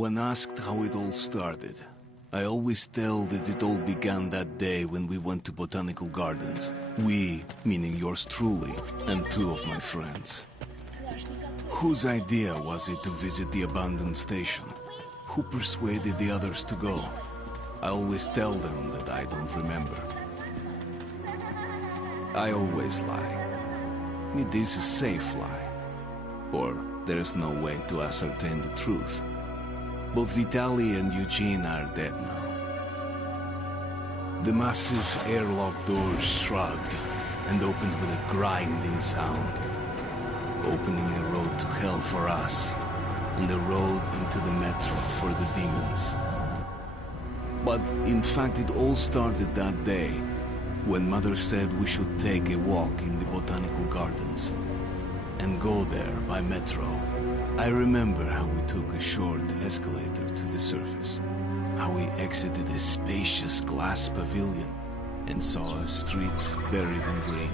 When asked how it all started, I always tell that it all began that day when we went to botanical gardens. We, meaning yours truly, and two of my friends. Whose idea was it to visit the abandoned station? Who persuaded the others to go? I always tell them that I don't remember. I always lie. It is a safe lie. Or there is no way to ascertain the truth. Both Vitaly and Eugene are dead now. The massive airlock doors shrugged and opened with a grinding sound, opening a road to hell for us and a road into the metro for the demons. But in fact, it all started that day when Mother said we should take a walk in the botanical gardens and go there by metro. I remember how we took a short escalator to the surface, how we exited a spacious glass pavilion and saw a street buried in green.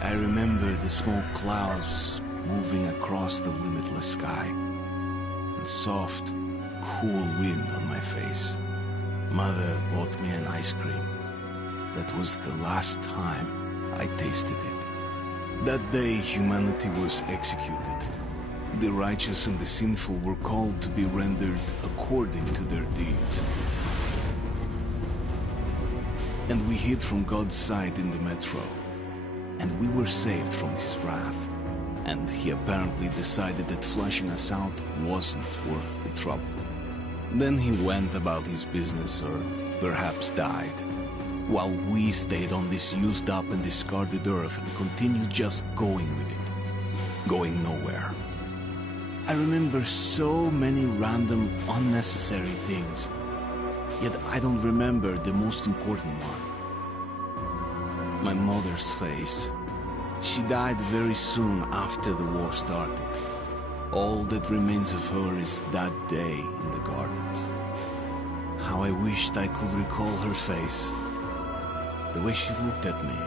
I remember the smoke clouds moving across the limitless sky and soft, cool wind on my face. Mother bought me an ice cream. That was the last time I tasted it. That day, humanity was executed. The righteous and the sinful were called to be rendered according to their deeds. And we hid from God's sight in the metro. And we were saved from his wrath. And he apparently decided that flushing us out wasn't worth the trouble. Then he went about his business, or perhaps died, while we stayed on this used up and discarded earth and continued just going with it, going nowhere. I remember so many random, unnecessary things, yet I don't remember the most important one. My mother's face. She died very soon after the war started. All that remains of her is that day in the gardens. How I wished I could recall her face. The way she looked at me.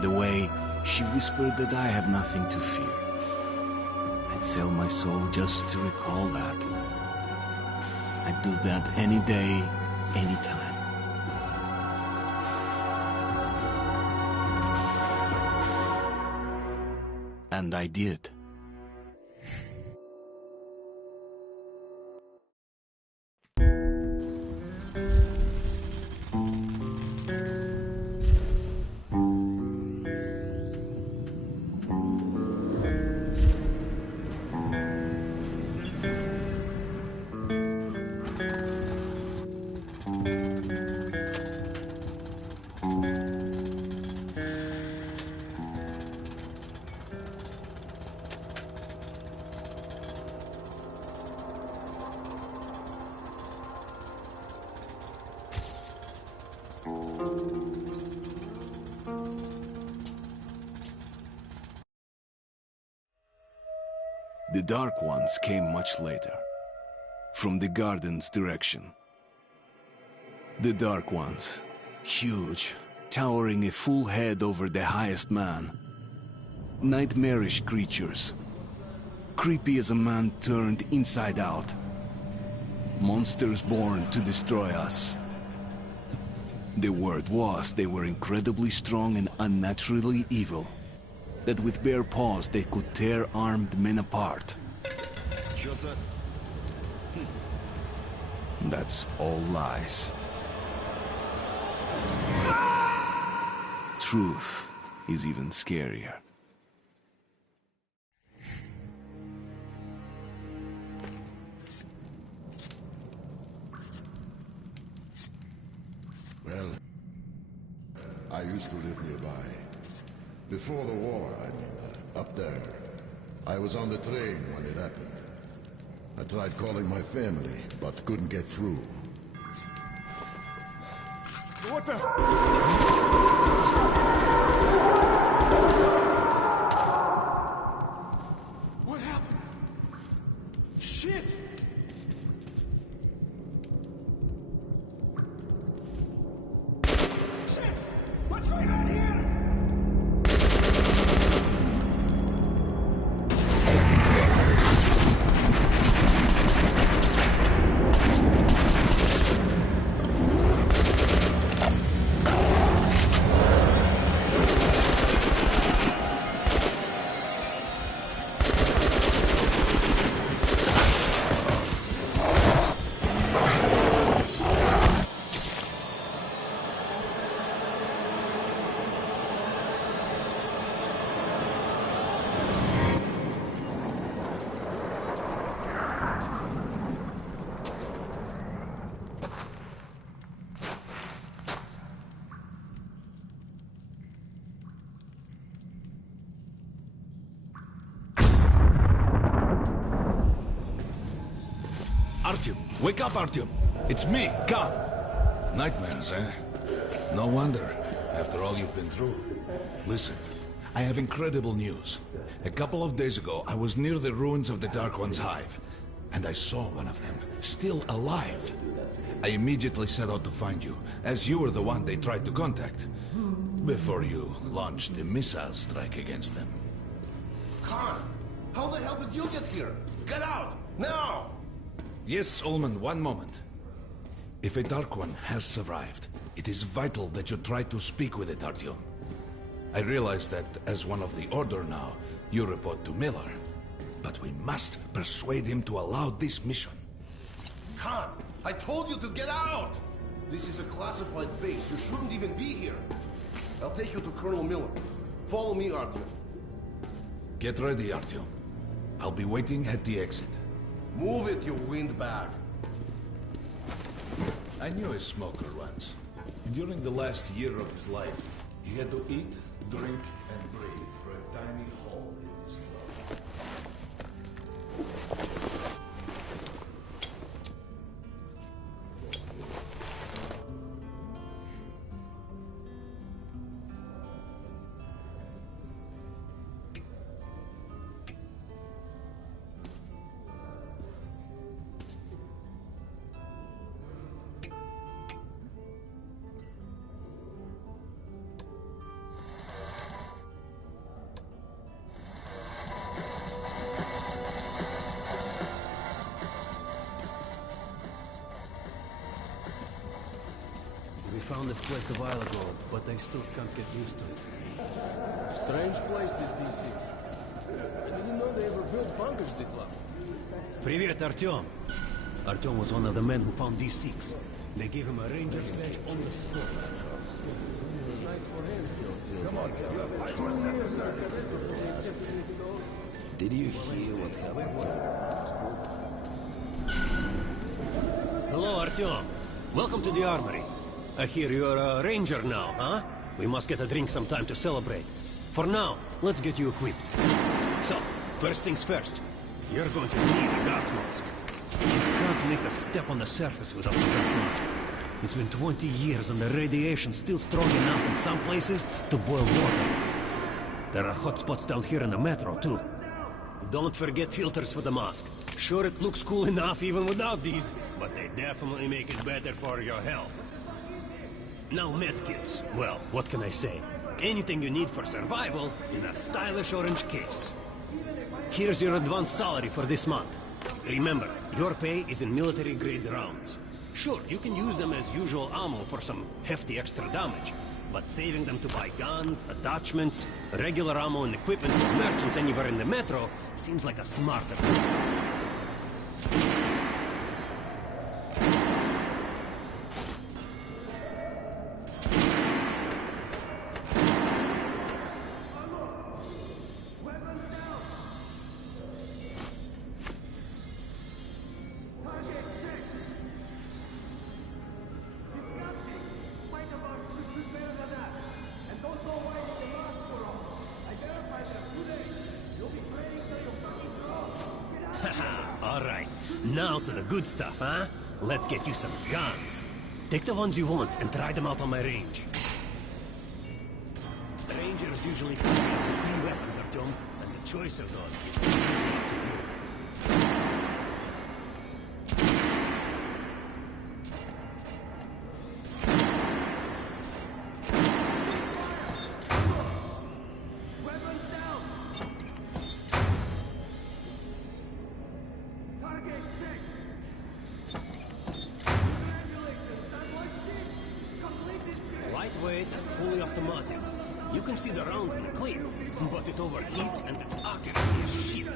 The way she whispered that I have nothing to fear. I'd sell my soul just to recall that. I'd do that any day, any time. And I did. The Dark Ones came much later, from the garden's direction. The Dark Ones, huge, towering a full head over the highest man. Nightmarish creatures, creepy as a man turned inside out. Monsters born to destroy us. The word was they were incredibly strong and unnaturally evil. That with bare paws they could tear armed men apart. That's all lies. Truth is even scarier. Well, I used to live nearby. Before the war, I mean, up there. I was on the train when it happened. I tried calling my family, but couldn't get through. What the? What happened? Shit! Shit! What's going on here? Artyom! Wake up, Artyom! It's me, Khan! Nightmares, eh? No wonder, after all you've been through. Listen, I have incredible news. A couple of days ago, I was near the ruins of the Dark One's hive, and I saw one of them, still alive. I immediately set out to find you, as you were the one they tried to contact, before you launched the missile strike against them. Khan, how the hell did you get here? Get out, now! Yes, Ullman, one moment. If a Dark One has survived, it is vital that you try to speak with it, Artyom. I realize that, as one of the Order now, you report to Miller. But we must persuade him to allow this mission. Khan, I told you to get out! This is a classified base. You shouldn't even be here. I'll take you to Colonel Miller. Follow me, Artyom. Get ready, Artyom. I'll be waiting at the exit. Move it, you windbag. I knew a smoker once. During the last year of his life, he had to eat, drink, and breathe through a tiny hole in his throat. We found this place a while ago, but I still can't get used to it. Strange place, this D6. I didn't know they ever built bunkers this long. Привет, Artyom. Artyom was one of the men who found D6. They gave him a ranger's badge on the spot. It was nice for him. Come on, Did you hear what happened? Hello, Artyom. Welcome to the armory. I hear you're a ranger now, huh? We must get a drink sometime to celebrate. For now, let's get you equipped. So, first things first. You're going to need a gas mask. You can't make a step on the surface without a gas mask. It's been 20 years and the radiation's still strong enough in some places to boil water. There are hot spots down here in the metro, too. Don't forget filters for the mask. Sure, it looks cool enough even without these, but they definitely make it better for your health. Now medkits. Well, what can I say? Anything you need for survival in a stylish orange case. Here's your advance salary for this month. Remember, your pay is in military-grade rounds. Sure, you can use them as usual ammo for some hefty extra damage, but saving them to buy guns, attachments, regular ammo and equipment for merchants anywhere in the metro seems like a smarter move. All right, now to the good stuff, huh? Let's get you some guns. Take the ones you want and try them out on my range. The Rangers usually carry up to 3 weapons, Artyom, and the choice of those is completely up to you. Lightweight, fully automatic. You can see the rounds in the clear, but it overheats and its accuracy is shit.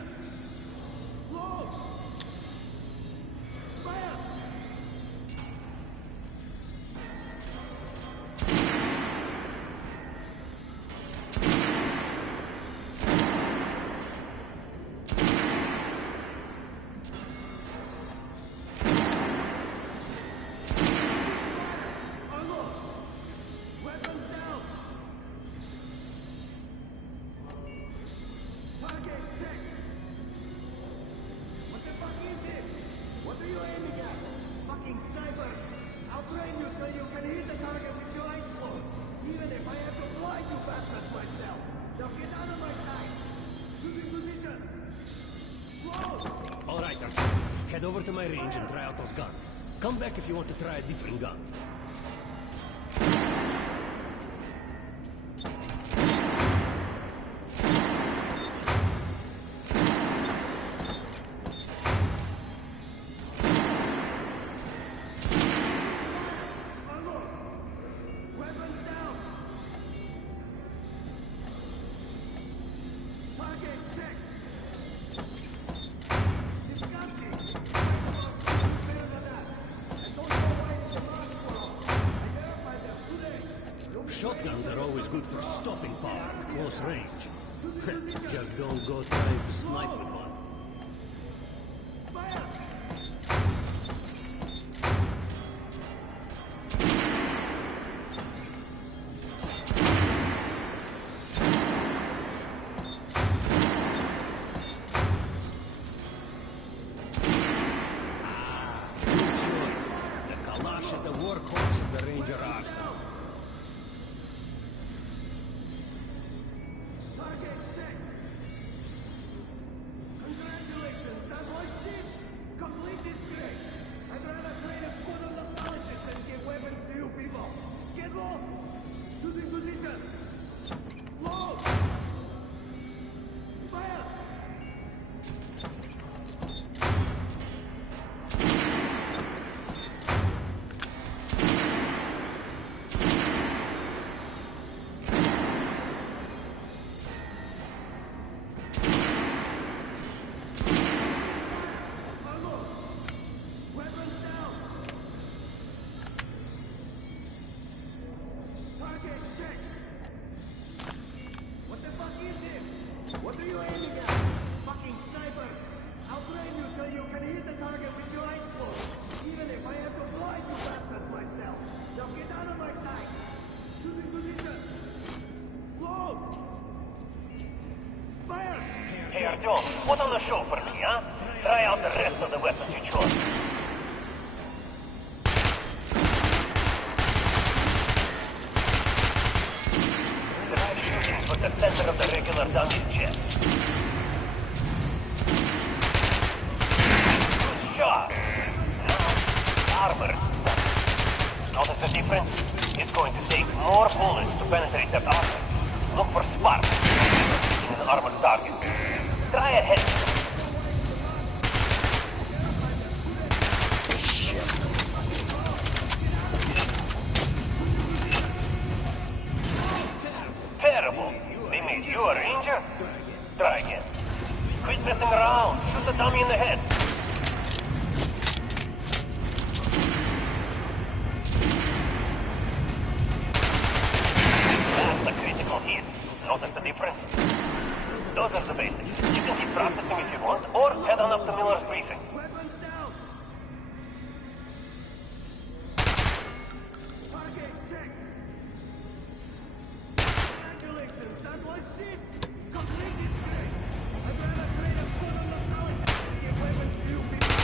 to my range and try out those guns. Come back if you want to try a different gun. Shotguns are always good for stopping power at close range. Just don't go trying to snipe with one. Good choice. The Kalash is the workhorse of the Ranger arsenal. What are you aiming at? Fucking sniper! I'll blame you so you can hit the target with your eyes closed. Even if I have to blind you bastards myself. Now get out of my sight! Shooting position! Load! Fire! Hey Artyom, put on the show for me, huh? Try out the rest of the weapons you chose. Try shooting for the center of the regular dungeon chest. Good shot! Now, armor. Notice the difference? It's going to take more bullets to penetrate that armor. Look for sparks in an armored target. Try a head. Terrible. They made you a ranger? Try again. Quit messing around. Shoot the dummy in the head. That's a critical hit. Notice the difference? Those are the basics. You can keep practicing if you want, or head on up to Miller's briefing. Weapons down! Target check! Congratulations, that was it! Completed great! I'd rather trade a foot on the college than give weapons to you people!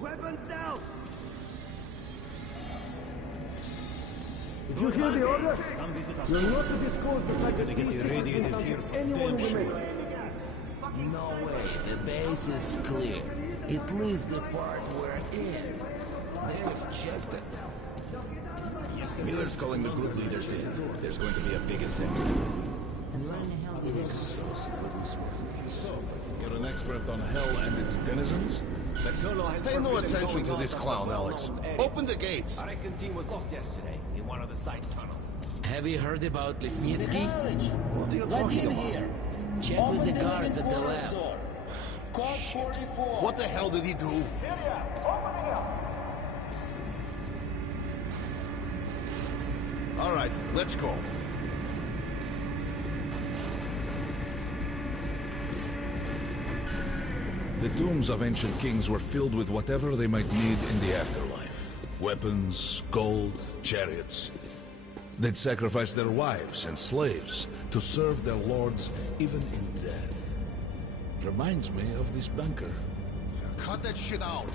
Weapons down! Did you hear the order? Come visit us. You're not to disclose the fact that get irradiated here for damn sure. No way, the base is clear. At least the part we're in. They've checked it. Miller's calling the group leaders in. There's going to be a big assembly. So, you're an expert on hell and its denizens? The colonel has Pay no attention to this clown, Alex. Open the gates. I reckon team was lost yesterday in one of the side tunnels. Have you heard about Lesnitsky? What are you talking about? Check with the guards at the lab. What the hell did he do? All right, let's go. The tombs of ancient kings were filled with whatever they might need in the afterlife. Weapons, gold, chariots. They'd sacrifice their wives and slaves to serve their lords even in death. Reminds me of this bunker. Cut that shit out!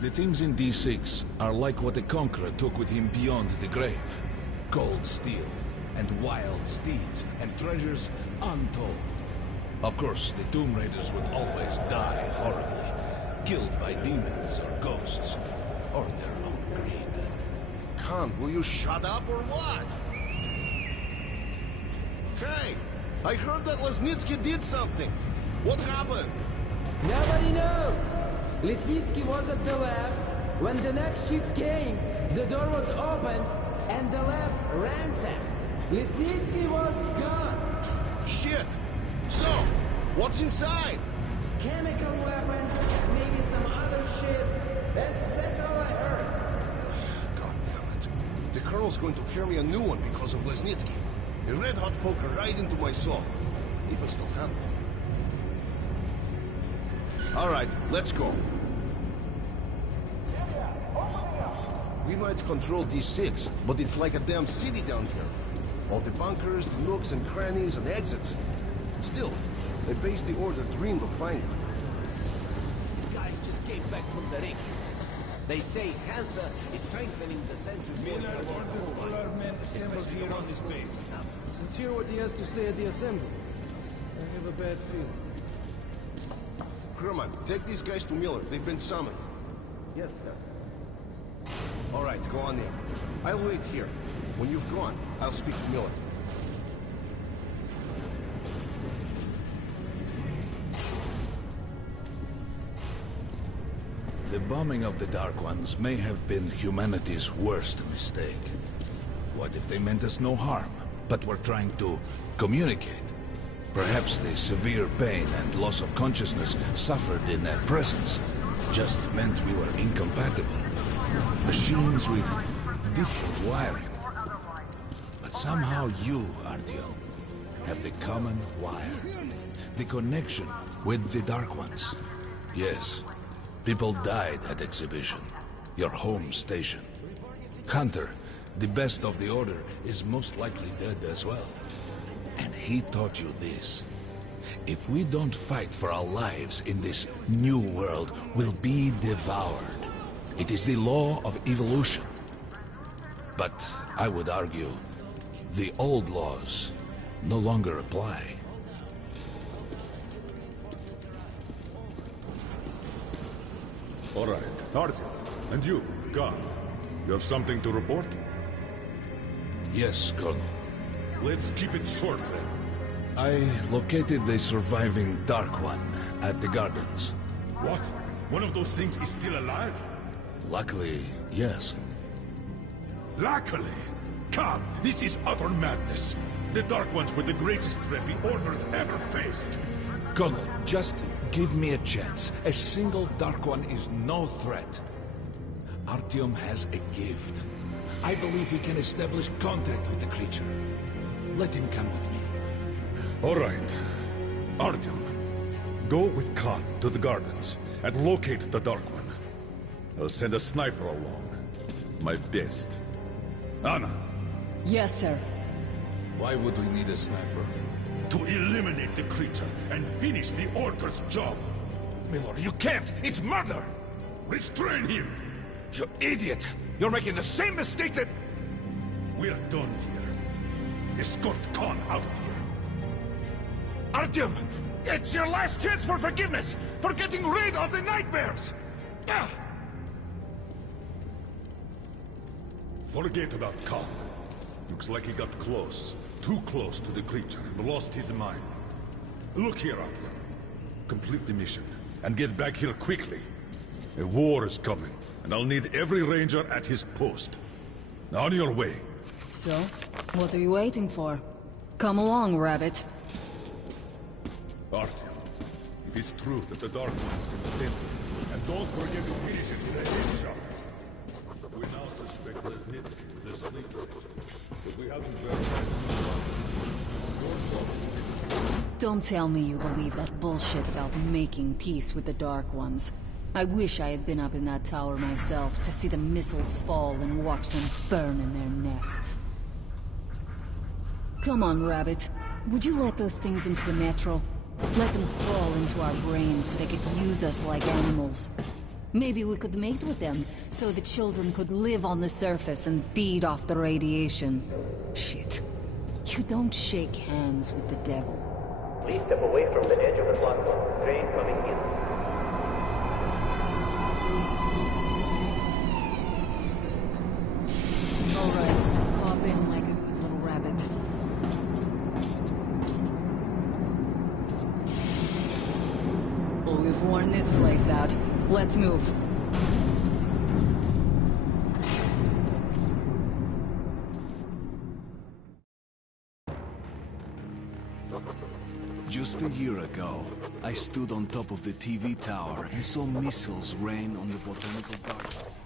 The things in D6 are like what the Conqueror took with him beyond the grave. Gold steel, and wild steeds, and treasures untold. Of course, the Tomb Raiders would always die horribly, killed by demons or ghosts, or their own greed. Khan, will you shut up or what? Hey! I heard that Lesnitsky did something! What happened? Nobody knows! Lesnitsky was at the lab. When the next shift came, the door was open, and the lab ransacked. Lesnitsky was gone! Shit! So, what's inside? Chemical weapons, maybe some other shit. That's all I heard. God damn it. The Colonel's going to tear me a new one because of Lesnitsky. A red-hot poker right into my soul. If I still have one. Alright, let's go. We might control D6, but it's like a damn city down here. All the bunkers, the nooks and crannies and exits. Still, they based the order dreamed of finding. Guys just came back from the ring. They say Hansa is strengthening the central forts along the whole line. Assembled here on this base. Let's hear what he has to say at the assembly. I have a bad feeling. Kerman, take these guys to Miller. They've been summoned. Yes, sir. All right, go on in. I'll wait here. When you've gone, I'll speak to Miller. The bombing of the Dark Ones may have been humanity's worst mistake. What if they meant us no harm, but were trying to communicate? Perhaps the severe pain and loss of consciousness suffered in their presence just meant we were incompatible. Machines with different wiring. But somehow you, Artyom, have the common wire. The connection with the Dark Ones. Yes, people died at Exhibition, your home station. Hunter, the best of the Order, is most likely dead as well. And he taught you this. If we don't fight for our lives in this new world, we'll be devoured. It is the law of evolution. But I would argue, the old laws no longer apply. All right, Artyom, and you, Khan, you have something to report? Yes, Colonel. Let's keep it short, then. I located the surviving Dark One at the gardens. What? One of those things is still alive? Luckily, yes. Luckily? Khan, this is utter madness. The Dark Ones were the greatest threat the Order's ever faced. Colonel, just give me a chance. A single Dark One is no threat. Artyom has a gift. I believe he can establish contact with the creature. Let him come with me. All right. Artyom, go with Khan to the gardens and locate the Dark One. I'll send a sniper along. My best. Anna. Yes, sir. Why would we need a sniper? To eliminate the creature and finish the Order's job. Miller, you can't! It's murder! Restrain him! You idiot! You're making the same mistake that... We're done here. Escort Khan out of here. Artyom! It's your last chance for forgiveness! For getting rid of the nightmares! Forget about Khan. Looks like he got close. Too close to the creature and lost his mind. Look here, Artyom. Complete the mission and get back here quickly. A war is coming, and I'll need every ranger at his post. On your way. So, what are you waiting for? Come along, Rabbit. Artyom, if it's true that the Dark Ones can sense it, and don't forget to finish it with a headshot. We now suspect Lesnitsky is a sleeper, but we haven't verified. Don't tell me you believe that bullshit about making peace with the Dark Ones. I wish I had been up in that tower myself to see the missiles fall and watch them burn in their nests. Come on, Rabbit. Would you let those things into the metro? Let them crawl into our brains so they could use us like animals. Maybe we could mate with them, so the children could live on the surface and feed off the radiation. Shit. You don't shake hands with the devil. Please step away from the edge of the platform. Train coming in. Alright, hop in like a good little rabbit. Well, we've worn this place out. Let's move. Just a year ago, I stood on top of the TV tower and saw missiles rain on the botanical gardens.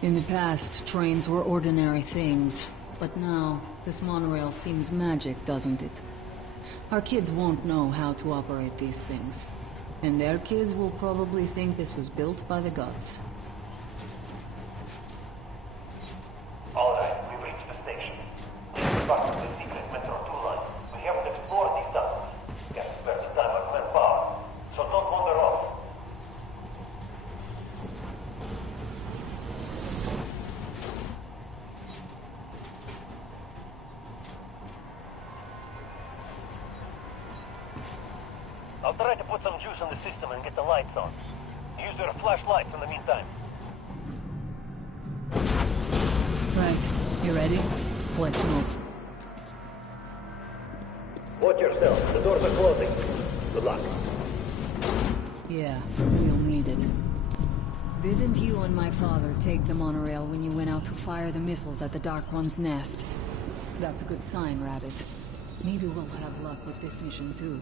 In the past, trains were ordinary things. But now, this monorail seems magic, doesn't it? Our kids won't know how to operate these things. And their kids will probably think this was built by the gods. All right, we've reached the station. This is part of the secret Metro 2 line. We haven't explored these tunnels. Can't spare the time or manpower. So don't wander off. I'll try to put some juice on the system and get the lights on. Use your flashlights in the meantime. Right. You ready? Let's move. Watch yourself. The doors are closing. Good luck. Yeah, we'll need it. Didn't you and my father take the monorail when you went out to fire the missiles at the Dark One's nest? That's a good sign, Rabbit. Maybe we'll have luck with this mission too.